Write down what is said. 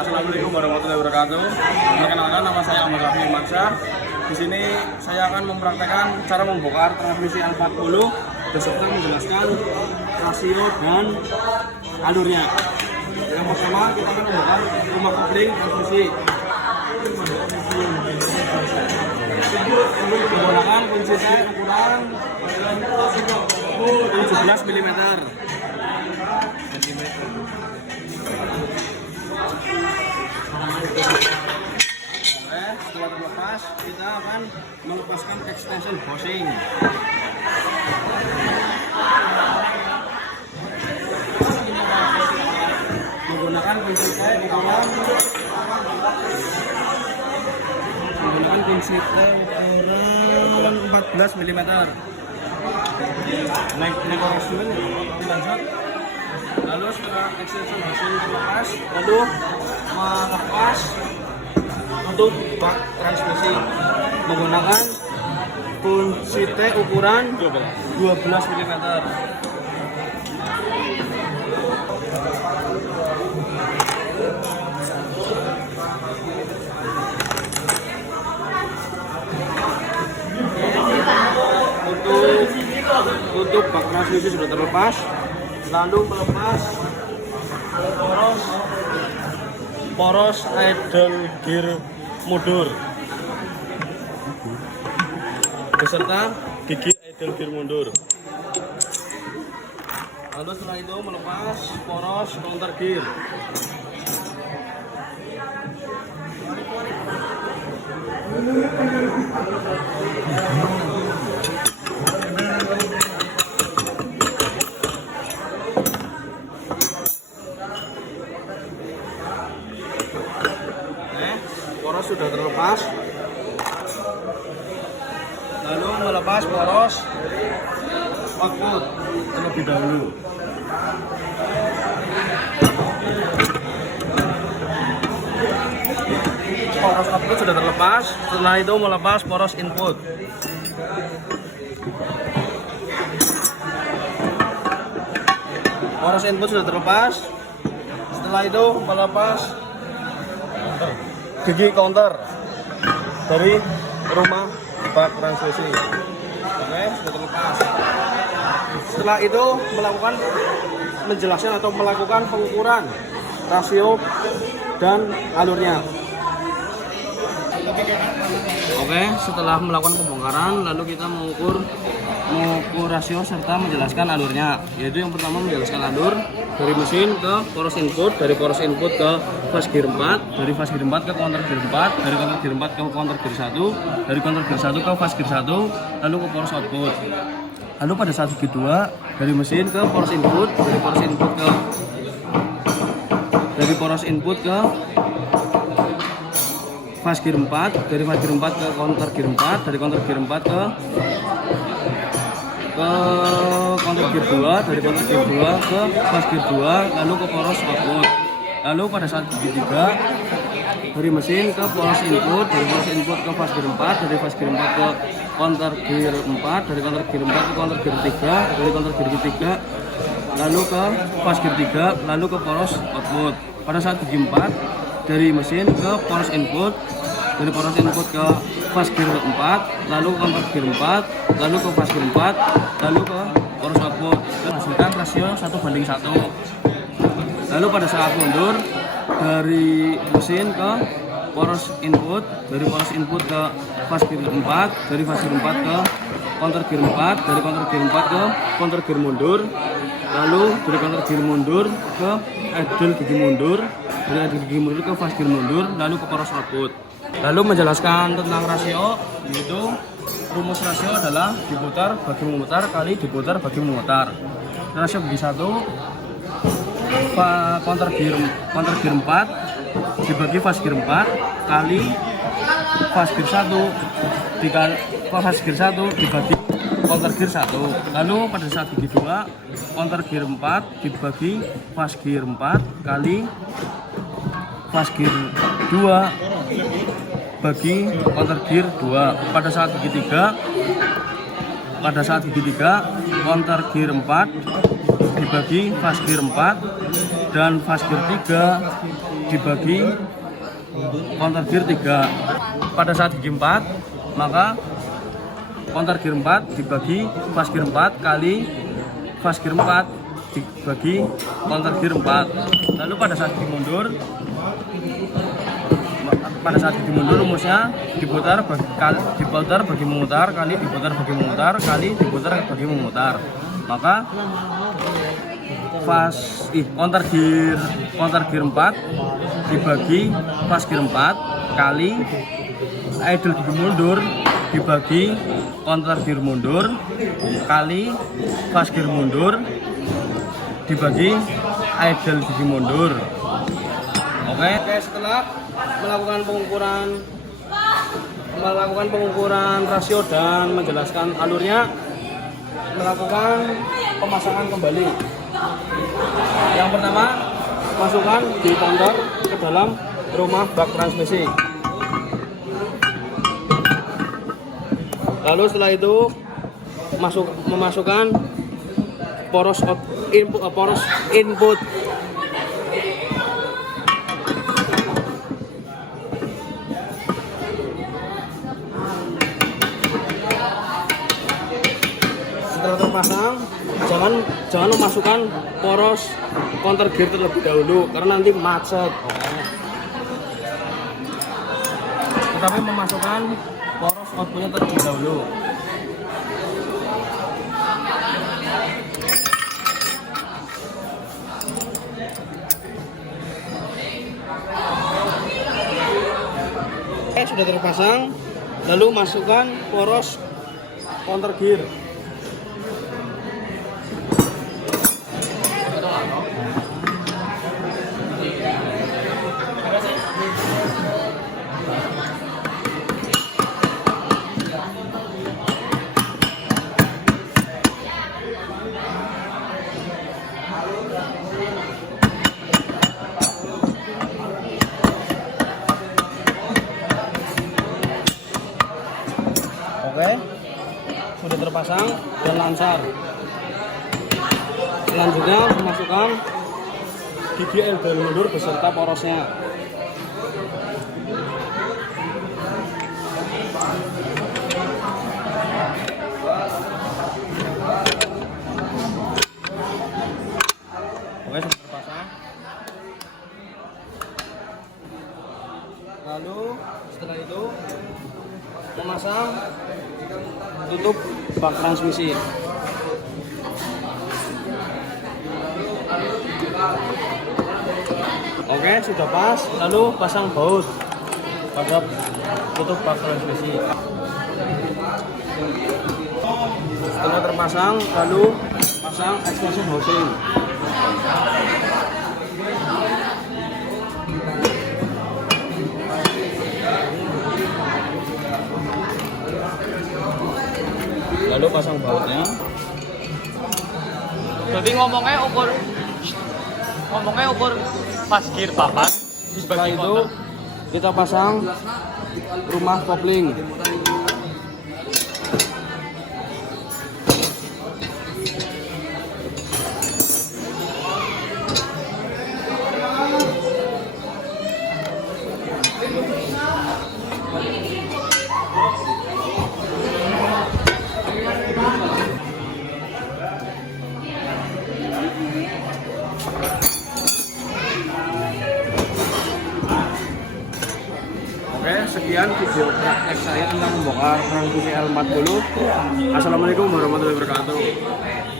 Assalamualaikum warahmatullahi wabarakatuh. Perkenalkan, nama saya Ahmad Rafi Mansyah. Di sini saya akan mempraktekkan cara membongkar transmisi L40 beserta menjelaskan rasio dan alurnya. Yang pertama kita akan membongkar rumah kopling transmisi menggunakan kunci set ukuran 17 mm. Setelah terlepas, kita akan melepaskan extension housing. Menggunakan kunci T ukuran 14 mm. Naik koreksi lanjut. Lalu setelah extension housing terlepas, lalu melepas untuk bak transmisi menggunakan kunci T ukuran 12 mm. Untuk bak transmisi sudah terlepas, lalu melepas poros idle gear mundur beserta gigi idle gear mundur. Lalu setelah itu melepas poros counter gear. Poros sudah terlepas, lalu melepas poros output terlebih dahulu. Poros output sudah terlepas, setelah itu melepas poros input. Poros input sudah terlepas, setelah itu melepas gigi counter dari rumah bak transmisi. Oke, sudah terlepas. Setelah itu melakukan menjelaskan atau melakukan pengukuran rasio dan alurnya. Oke, setelah melakukan pembongkaran, lalu kita mengukur rasio serta menjelaskan alurnya. Yaitu yang pertama menjelaskan alur dari mesin ke poros input, dari poros input ke fast gear 4, dari fast gear 4 ke counter gear 4, dari counter gear 4 ke counter gear 1, dari counter gear 1 ke fast gear 1, lalu ke poros output. Lalu pada saat gigi 2, dari mesin ke poros input, dari poros input ke fast gear 4, dari fast gear 4 ke counter gear 4, dari counter gear 4 ke counter gear 2, dari counter gear 2 ke fast gear 2, lalu ke poros output. Lalu pada saat gigi 3, dari mesin ke poros input, dari poros input ke fast gear 4, dari fast gear 4 ke counter gear 4, dari counter gear 4 ke counter gear 3, dari counter gear 3 lalu ke fast gear 3, lalu ke poros output. Pada saat gigi 4, dari mesin ke poros input, dari poros input ke fast gear 4, lalu ke counter gear 4, lalu ke fast gear 4, lalu ke poros output. Menghasilkan rasio 1:1. Lalu pada saat mundur, dari mesin ke poros input, dari poros input ke fast gear 4, dari fast gear 4 ke counter gear 4, dari counter gear 4 ke counter gear mundur, lalu dari counter gear mundur ke idle gigi mundur, dari idle gigi mundur ke fast gear mundur, lalu ke poros output. Lalu menjelaskan tentang rasio, yaitu rumus rasio adalah diputar bagi memutar kali diputar bagi memutar. Rasio bagi 1 counter gear 4 dibagi fast gear 4 kali fast gear 1 dibagi counter gear 1. Lalu pada saat gigi 2, counter gear 4 dibagi fast gear 4 kali fast gear 2 bagi counter gear 2. Pada saat gigi 3, counter gear 4 dibagi fast gear 4 dan fast gear 3 dibagi counter gear 3. Pada saat gigi 4, maka counter gear 4 dibagi fast gear 4 kali fast gear 4 dibagi counter gear 4. Lalu pada saat gigi mundur rumusnya diputar bagi memutar kali diputar bagi memutar kali diputar bagi memutar. Maka counter gear 4 dibagi fast gear 4 kali idle gigi mundur dibagi counter gear mundur kali fast gear mundur dibagi idle gigi mundur. Oke, setelah melakukan pengukuran rasio dan menjelaskan alurnya, melakukan pemasangan kembali. Yang pertama, masukkan di counter ke dalam rumah bak transmisi. Lalu setelah itu memasukkan poros input. Setelah terpasang, jangan memasukkan poros counter gear terlebih dahulu karena nanti macet. Tetapi memasukkan poros outputnya terlebih dahulu. Oke, sudah terpasang. Lalu masukkan poros counter gear. Oke, sudah terpasang dan lancar. Selanjutnya memasukkan gigi idle mundur beserta porosnya. Oke, sudah terpasang. Lalu setelah itu memasang tutup bak transmisi. Oke, sudah pas. Lalu pasang baut pada tutup bak transmisi. Setelah terpasang, lalu pasang extension housing. Lalu pasang bautnya. Jadi ngomongnya ukur pas gear papan. Setelah itu kita pasang rumah kopling. Oke, sekian video praktek saya tentang membongkar transmisi L40. Assalamualaikum warahmatullahi wabarakatuh.